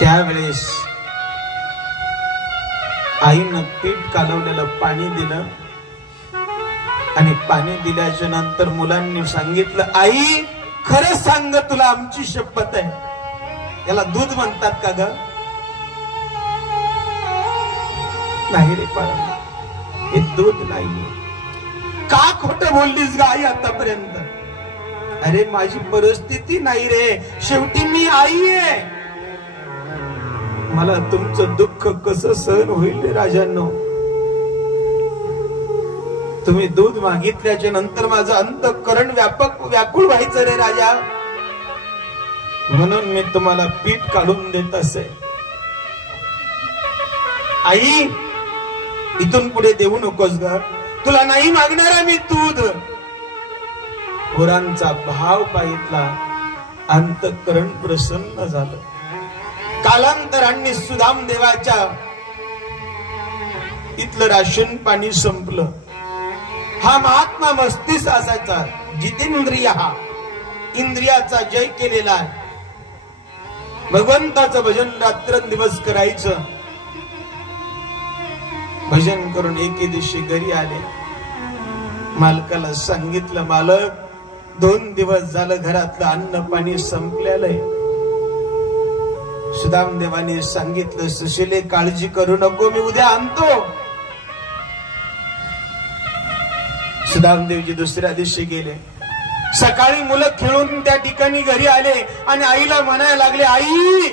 त्यावेळेस आईनं पीठ कालवलेलं पाणी दिलं आणि पाणी दिल्याच्या नंतर मुलांनी सांगितलं, आई खरं सांग, तुला आमची शपथ आहे. याला दूध म्हणतात का ग? नाही रे बाळा, हे दूध नाही. का खोटं बोललीस ग आई आतापर्यंत? अरे माझी परिस्थिती नाही रे, शेवटी मी आई आहे. मला तुमचं दुःख कसं सहन होईल रे राजांनो? तुम्ही दूध मागितल्याच्या नंतर माझं अंतःकरण व्याकुळ व्हायचं रे राजा, म्हणून मी तुम्हाला पीठ काढून देत असे. आई इथून पुढे देऊ नकोस ग, तुला नाही मागणार मी दूध. पोरांचा भाव पाहितला, अंतःकरण प्रसन्न झालं. कालांतराने सुदाम देवाच्या इथलं राशन पाणी संपलं. हा महात्मा मस्तीस असायचा, जितेंद्रिय, हा इंद्रियाचा जय केलेला आहे. भगवंताचं भजन रात्रंदिवस करायचं. भजन करून एके दिवशी घरी आले. मालकाला सांगितलं, मालक 2 दिवस झालं घरातलं अन्न पाणी संपलेलं आहे. सुदामदेवाने सांगितलं, सुशीले काळजी करू नको, मी उद्या आणतो. सुदामदेवजी दुसऱ्या दिवशी गेले. सकाळी मुलं खेळून त्या ठिकाणी घरी आले आणि आईला म्हणायला लागले, आई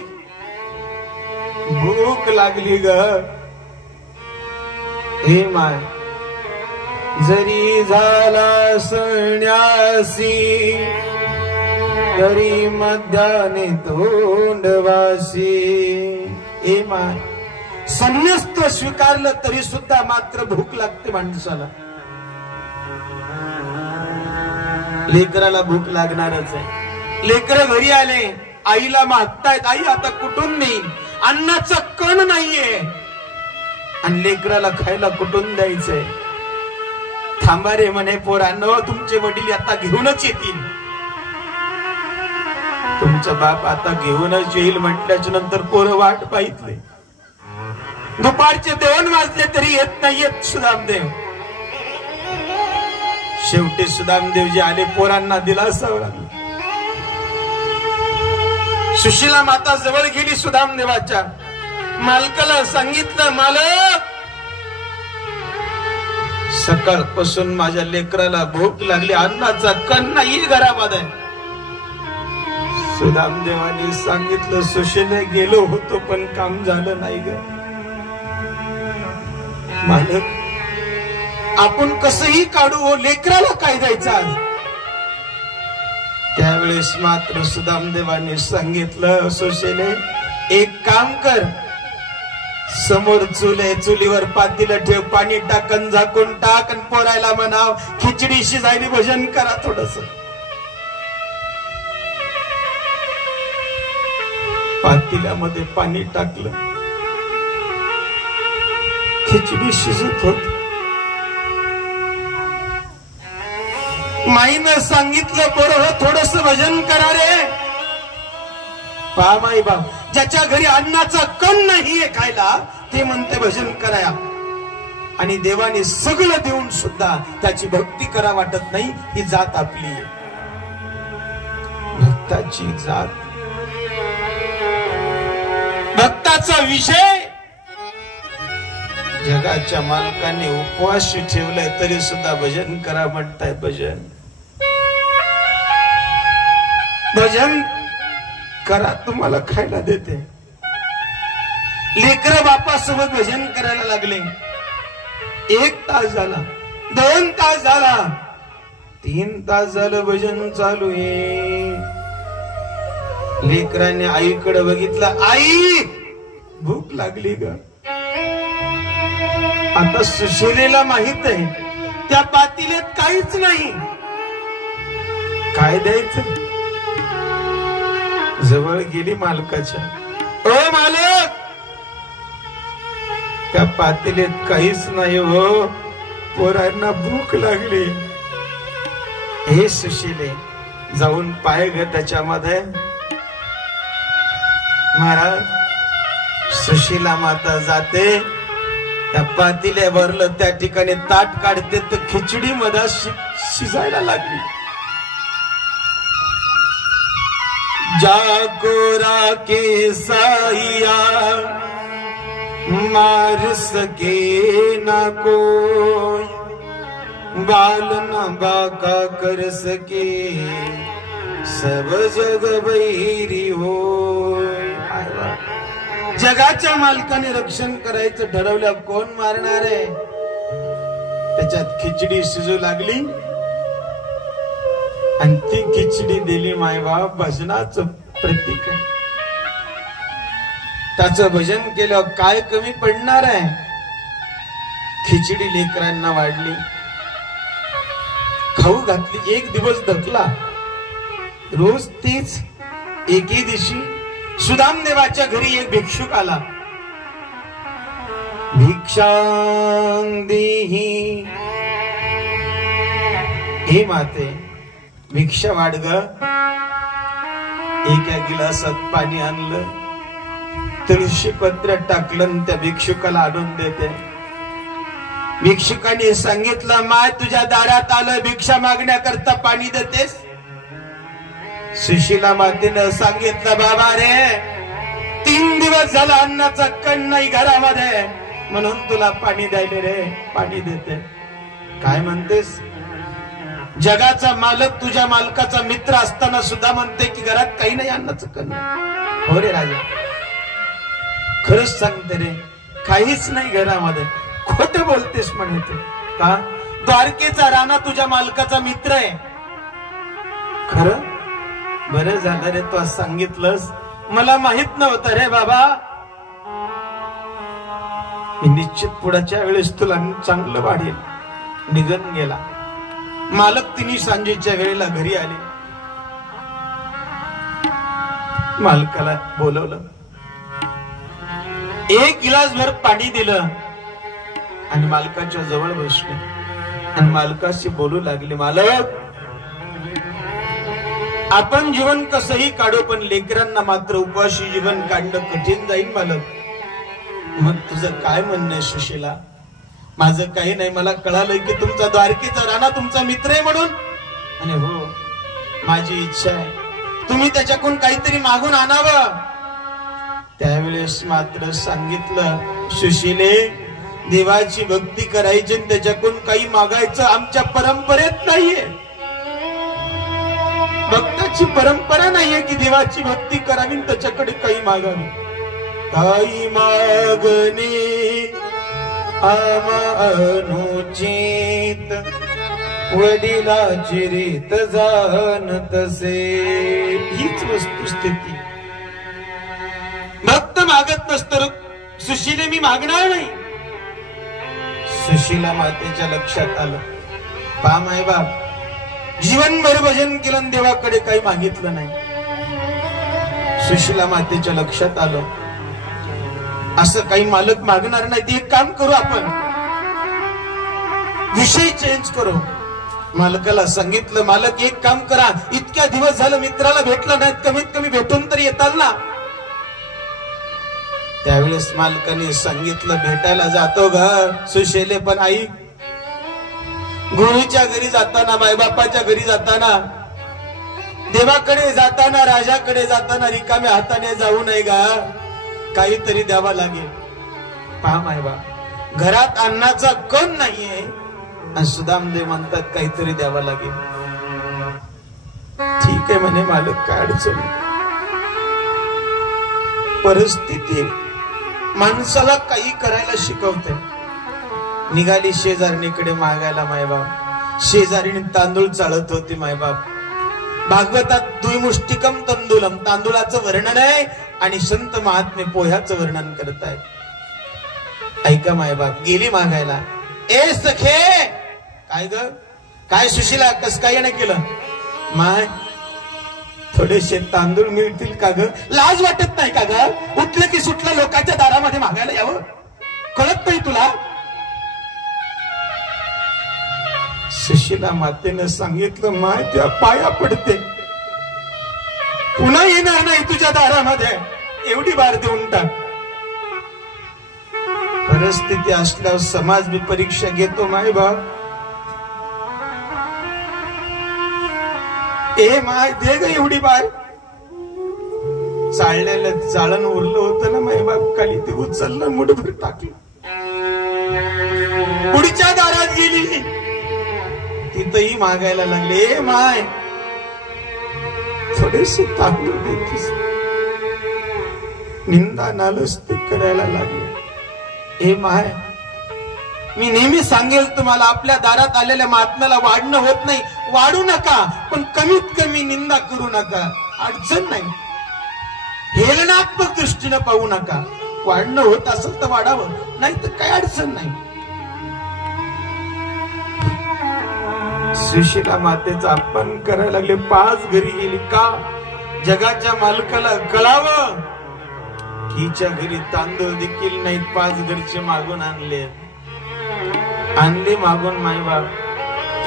भूक लागली ग. हे माय, जरी झाला संन्यासी तरी मध्याने तोंडवासी. हे माय, संन्यास्त स्वीकारलं तरी सुद्धा मात्र भूक लागते माणसाला. लेकराला भूक लागणारच आहे. लेकर घरी आले, आईला मागतायत, आई आता कुठून देईन, अन्नाचा कण नाहीये आणि लेकराला खायला कुठून द्यायचंय. थांबा रे म्हणे पोरांनो, तुमचे वडील आता घेऊनच येतील. तुमचा बाप आता घेऊनच येईल म्हटल्याच्या नंतर पोरं वाट पाहितले. दुपारचे 2 वाजले तरी येत नाहीयेत सुदामदेव. शेवटी सुदामदेवजी आले, पोरांना दिलासा लागला. सुशीला माता जवळ गेली सुदामदेवाच्या. मालकाला सांगितलं, मालक सकाळपासून माझ्या लेकराला भूक लागली, अन्नाचा कण नाहीये घरामध्ये. सुदामदेवाने सांगितलं, सुशीले गेलो होतो पण काम झालं नाही ग. मालक आपण कसंही काढू, लेकराला काय द्यायचं? त्यावेळेस मात्र सुदामदेवाने सांगितलं, सुशीले एक काम कर, समोर चूल आहे, चुलीवर पातेलं ठेव, पाणी टाकन झाकून टाक आणि पोरायला म्हणाव खिचडी शिजायला भजन करा. थोडस पातेल्यामध्ये पाणी टाकलं, खिचडी शिजत होत. माईनं सांगितलं, बरोबर थोडस भजन करा रे. पहा माई बाप, ज्याच्या घरी अन्नाचा कण नाहीये खायला, ते म्हणते भजन कराया. आणि देवाने सगळं देऊन सुद्धा त्याची भक्ती करा वाटत नाही. ही जात आपली आहे, भक्ताची जात. भक्ताचा विषय जगाच्या मालकाने उपवास ठेवलाय तरी सुद्धा भजन करा म्हणताय. भजन करा, तुम्हाला खायला देते. लेकर बापासोबत भजन करायला लागले. 1 तास झाला, 2 तास झाला, 3 तास झालं भजन चालू आहे. लेकराने आईकडे बघितलं, आई भूक लागली ग. आता सुशीलेला माहित आहे त्या पातेल्यात काहीच नाही, काय द्यायचं. जवळ गेली मालकाच्या, ओ मालक त्या पातेल्यात काहीच नाही हो, पोरांना भूक लागली. हे सुशीले जाऊन पाय घे त्याच्यामध्ये. महाराज सुशीला माता जाते, त्या पातील्या भरलं त्या ठिकाणी ताट काढते तर खिचडी मध्ये शिजायला लागली. जाको राखे साईया मार सके ना कोई, बाल न बाका कर सके सब जग बैरी होय. जगाच्या मालकाने रक्षण करायचं ठरवलं, कोण मारणार आहे? त्याच्यात खिचडी शिजू लागली आणि ती खिचडी दिली मायबाप भजनाचं प्रतीक आहे. त्याचं भजन केलं काय कमी पडणार आहे? खिचडी लेकरांना वाढली, खाऊ घातली. एक दिवस धकला, रोज तीच. एके दिवशी सुदामदेवाच्या घरी एक भिक्षुक आला. भिक्षां देहि, हे माते भिक्षा वाढ ग. एका गिलासात पाणी आणलं, तुळशी पत्र टाकलं, त्या भिक्षुकाला आणून देते. भिक्षुकाने सांगितलं, माय तुझ्या दारात आलं, भिक्षा मागण्याकरता पाणी देतेस? सुशीला मातेनं सांगितलं, बाबा रे 3 दिवस झाला अन्नाचा कण नाही घरामध्ये, म्हणून तुला पाणी द्यायले रे, पाणी देते. काय म्हणतेस? जगाचा मालक तुझ्या मालकाचा मित्र असताना सुद्धा म्हणते की घरात काही नाही, अन्नाचं कण नाही. हो रे राजा, खरंच सांगते रे, काहीच नाही घरामध्ये. खोट बोलतेस म्हणे तू. का? द्वारकेचा राणा तुझ्या मालकाचा मित्र आहे. खरं? बरं झालं रे तू सांगितलंस, मला माहित नव्हतं रे बाबा. मी निश्चित पुढच्या वेळेस तुला चांगलं वाढेल. निघून गेला. मालक तिने सांजेच्या वेळेला घरी आले. मालकाला बोलवलं, 1 गिलास भर पाणी दिलं आणि मालकाच्या जवळ बसले आणि मालकाशी बोलू लागले, मालक आपण जीवन कसंही काढू पण लेकरांना मात्र उपवासी जीवन काढणं कठीण जाईल मालक. मग तुझं काय म्हणणं आहे सुशीला? माझं काही नाही, मला कळालं की तुमचा द्वारकेचा राणा तुमचा मित्र आहे म्हणून. आणि हो, माझी इच्छा आहे तुम्ही त्याच्याकडून काहीतरी मागून आणावं. त्यावेळेस मात्र सांगितलं, सुशीले देवाची भक्ती करायची, त्याच्याकडून काही मागायचं आमच्या परंपरेत नाहीये. भक्ताची परंपरा नाहीये की देवाची भक्ती करावी त्याच्याकडे काही मागावी. काही मागणे अनुचित, वडिलाची रीत जाणत से. हीच वस्तुस्थिती. भक्त मागत नसतं, सुशीले मी मागणार नाही. सुशीला मातेच्या लक्षात आलं, पा माय बाप जीवनभर भजन केलं, देवाकडे काही मागितलं नाही. सुशीला मातेच्या लक्षात आलं, असं काही मालक मागणार नाही. एक काम करू, आपण विषय चेंज करू. मालकाला सांगितलं, मालक एक काम करा, इतक्या दिवस झालं मित्राला भेटला नाही, कमीत कमी भेटून तरी येताल ना. त्यावेळेस मालकाने सांगितलं, भेटायला जातो ग सुशीले, पण आई गुरुच्या घरी जाताना, मायबापाच्या घरी जाताना, देवाकडे जाताना, राजाकडे जाताना रिकाम्या हाताने जाऊ नये गा, काहीतरी द्यावा लागेल. पहा मायबाप, घरात अन्नाचा कण नाहीये आणि सुदामदेव म्हणतात काहीतरी द्यावा लागेल. ठीक आहे म्हणे मालक, काय अडचण. परिस्थिती माणसाला काही करायला शिकवते. निघाली शेजारणीकडे मागायला मायबाप. शेजारीने तांदूळ चाळत होती मायबाप. भागवतात द्विमुष्टिकम तंदुलम, तांदूळाचं वर्णन आहे आणि संत महात्मे पोह्याचं वर्णन करतायत. ऐका मायबाप, गेली मागायला. ए सखे, काय ग, काय सुशीला, कस काय नाही केलं? माय थोडेसे तांदूळ मिळतील का ग? लाज वाटत नाही का ग? उठलं की सुटलं लोकांच्या दारामध्ये मागायला यावं, कळत नाही तुला? सुशीला मातेनं सांगितलं, माय त्या पाया पडते, पुन्हा येणार नाही तुझ्या दारामध्ये, एवढी बार देऊन टाक. परिस्थिती असल्यावर समाज बी परीक्षा घेतो माय बाप. ए माय दे ग एवढी बार. चालण्याला चाळण उरलं होतं ना माय बाप, खाली ते उचललं मुठभर टाकलं. पुढच्या दारात गेली, तिथंही मागायला लागले. ए माय थोडेसे तांदूळ देतीस. निंदा नालस्ती करायला लागले. ए माय मी नेहमी सांगेल तुम्हाला, आपल्या दारात आलेल्या महात्म्याला वाढणं होत नाही, वाढू नका, पण कमीत कमी निंदा करू नका. अडचण नाही, हेलनात्मक दृष्टीने पाहू नका. वाढणं होत असेल तर वाढावं, नाही तर काही अडचण नाही. सुशीला मातेचा अपमान करायला लागले. 5 घरी गेली. का? जगाच्या मालकाला कळावं हिच्या घरी तांदूळ देखील नाहीत. 5 घरचे मागून आणले मागून मायबाप.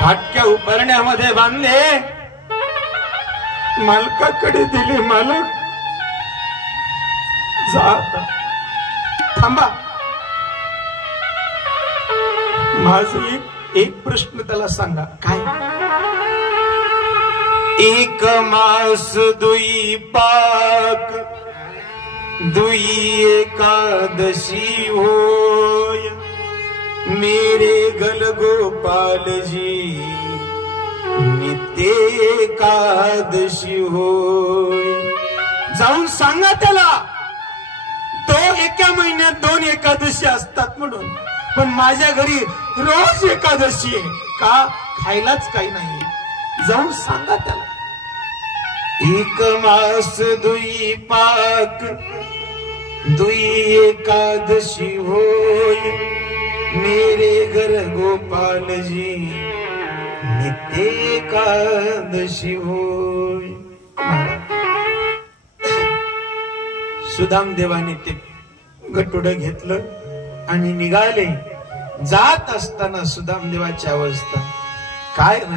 फाटक्या उपरण्यामध्ये बांधले, मालकाकडे दिले. मालक जा, थांबा. माझं एक प्रश्न त्याला सांगा. काय? एक मास दुई पाक दुई एकादशी होय, मेरे गल गोपाल जी नित्य एकादशी होय. जाऊन सांगा त्याला, तो एका महिन्यात 2 एकादशी असतात म्हणून, पण माझ्या घरी रोज एकादशी आहे. का? खायलाच काही नाही. जाऊन सांगा त्याला. एक मास दुई पाक दुई एकादशी होय, मेरे घर गोपाल जी नित्य एकादशी होय. सुदाम देवाने ते गटुडं घेतलं आणि निघाले. जात असताना सुदाम देवाची अवस्था काय